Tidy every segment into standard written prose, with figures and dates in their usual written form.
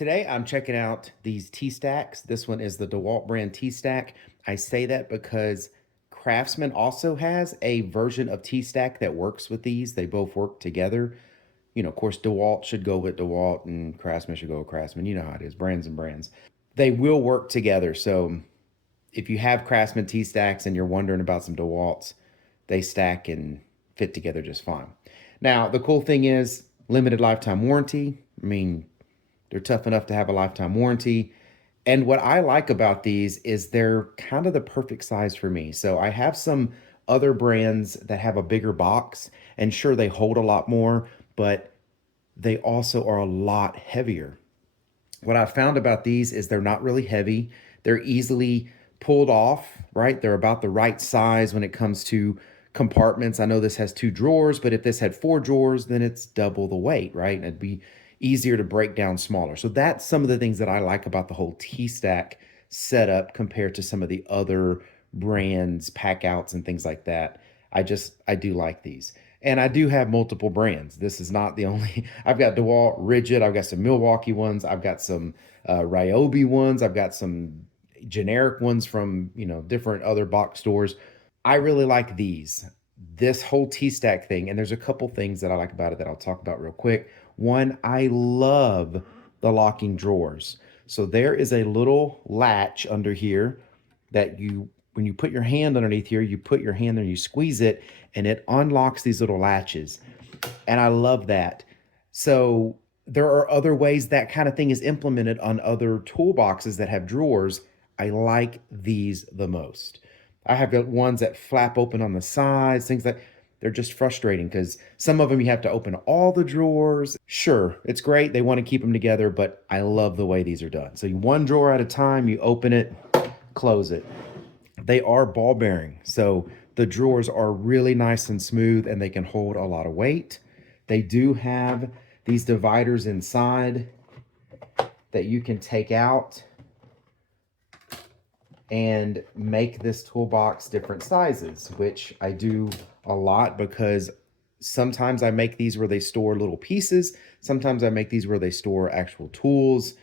Today I'm checking out these T-Stacks. This one is the DEWALT brand T-Stack. I say that because Craftsman also has a version of T-Stack that works with these. They both work together. You know, of course, DEWALT should go with DEWALT and Craftsman should go with Craftsman. You know how it is, brands and brands. They will work together. So if you have Craftsman T-Stacks and you're wondering about some DEWALTs, they stack and fit together just fine. Now, the cool thing is limited lifetime warranty. I mean, they're tough enough to have a lifetime warranty. And what I like about these is they're kind of the perfect size for me. So I have some other brands that have a bigger box, and sure, they hold a lot more, but they also are a lot heavier. What I found about these is they're not really heavy. They're easily pulled off, right? They're about the right size when it comes to compartments. I know this has 2 drawers, but if this had 4 drawers, then it's double the weight, right? And it'd be easier to break down smaller. So that's some of the things that I like about the whole T-Stack setup compared to some of the other brands, pack outs and things like that. I do like these. And I do have multiple brands. This is not the only, I've got DeWalt Rigid, I've got some Milwaukee ones, I've got some Ryobi ones, I've got some generic ones from, different other box stores. I really like these. This whole T-Stack thing, and there's a couple things that I like about it that I'll talk about real quick. One, I love the locking drawers. So there is a little latch under here that when you put your hand underneath here, you put your hand there, you squeeze it, and it unlocks these little latches. And I love that. So there are other ways that kind of thing is implemented on other toolboxes that have drawers. I like these the most. I have got ones that flap open on the sides, things like they're just frustrating because some of them you have to open all the drawers. Sure, it's great. They want to keep them together, but I love the way these are done. So one drawer at a time, you open it, close it. They are ball bearing. So the drawers are really nice and smooth and they can hold a lot of weight. They do have these dividers inside that you can take out and make this toolbox different sizes, which I do a lot because sometimes I make these where they store little pieces. Sometimes I make these where they store actual tools,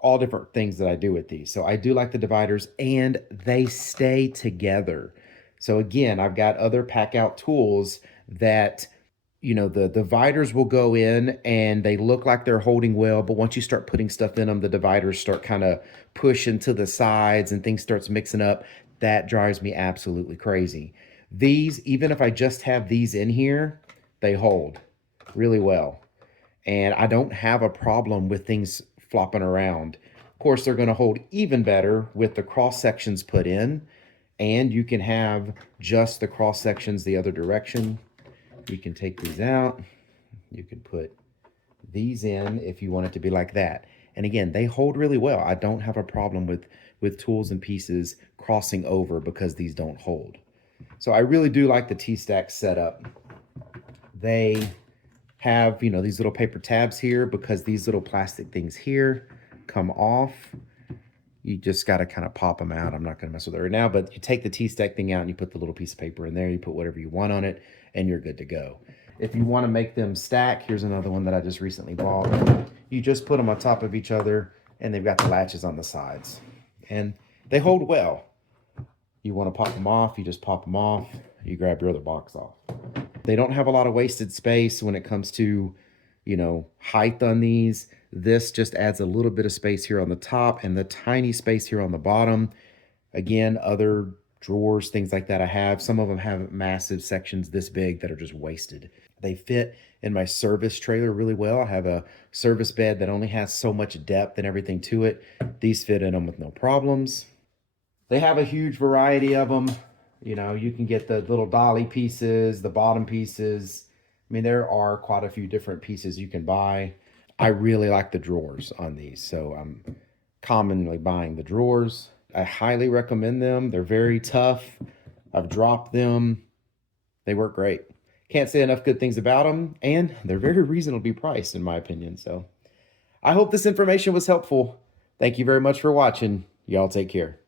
all different things that I do with these. So I do like the dividers and they stay together. So again, I've got other pack out tools that, the dividers will go in and they look like they're holding well, but once you start putting stuff in them, the dividers start kind of pushing to the sides and things starts mixing up. That drives me absolutely crazy. These, even if I just have these in here, they hold really well. And I don't have a problem with things flopping around. Of course, they're going to hold even better with the cross sections put in, and you can have just the cross sections the other direction. You can take these out. You can put these in if you want it to be like that. And again, they hold really well. I don't have a problem with tools and pieces crossing over because these don't hold. So I really do like the T-Stack setup. They have, these little paper tabs here because these little plastic things here come off. You just got to kind of pop them out. I'm not going to mess with it right now, but you take the T-Stack thing out and you put the little piece of paper in there. You put whatever you want on it and you're good to go. If you want to make them stack, here's another one that I just recently bought. You just put them on top of each other and they've got the latches on the sides and they hold well. You want to pop them off, you just pop them off. You grab your other box off. They don't have a lot of wasted space when it comes to, height on these. This just adds a little bit of space here on the top and the tiny space here on the bottom. Again, other drawers, things like that I have. Some of them have massive sections this big that are just wasted. They fit in my service trailer really well. I have a service bed that only has so much depth and everything to it. These fit in them with no problems. They have a huge variety of them. You can get the little dolly pieces, the bottom pieces. I mean, there are quite a few different pieces you can buy. I really like the drawers on these, so I'm commonly buying the drawers. I highly recommend them. They're very tough. I've dropped them. They work great. Can't say enough good things about them, and they're very reasonably priced, in my opinion. So I hope this information was helpful. Thank you very much for watching. Y'all take care.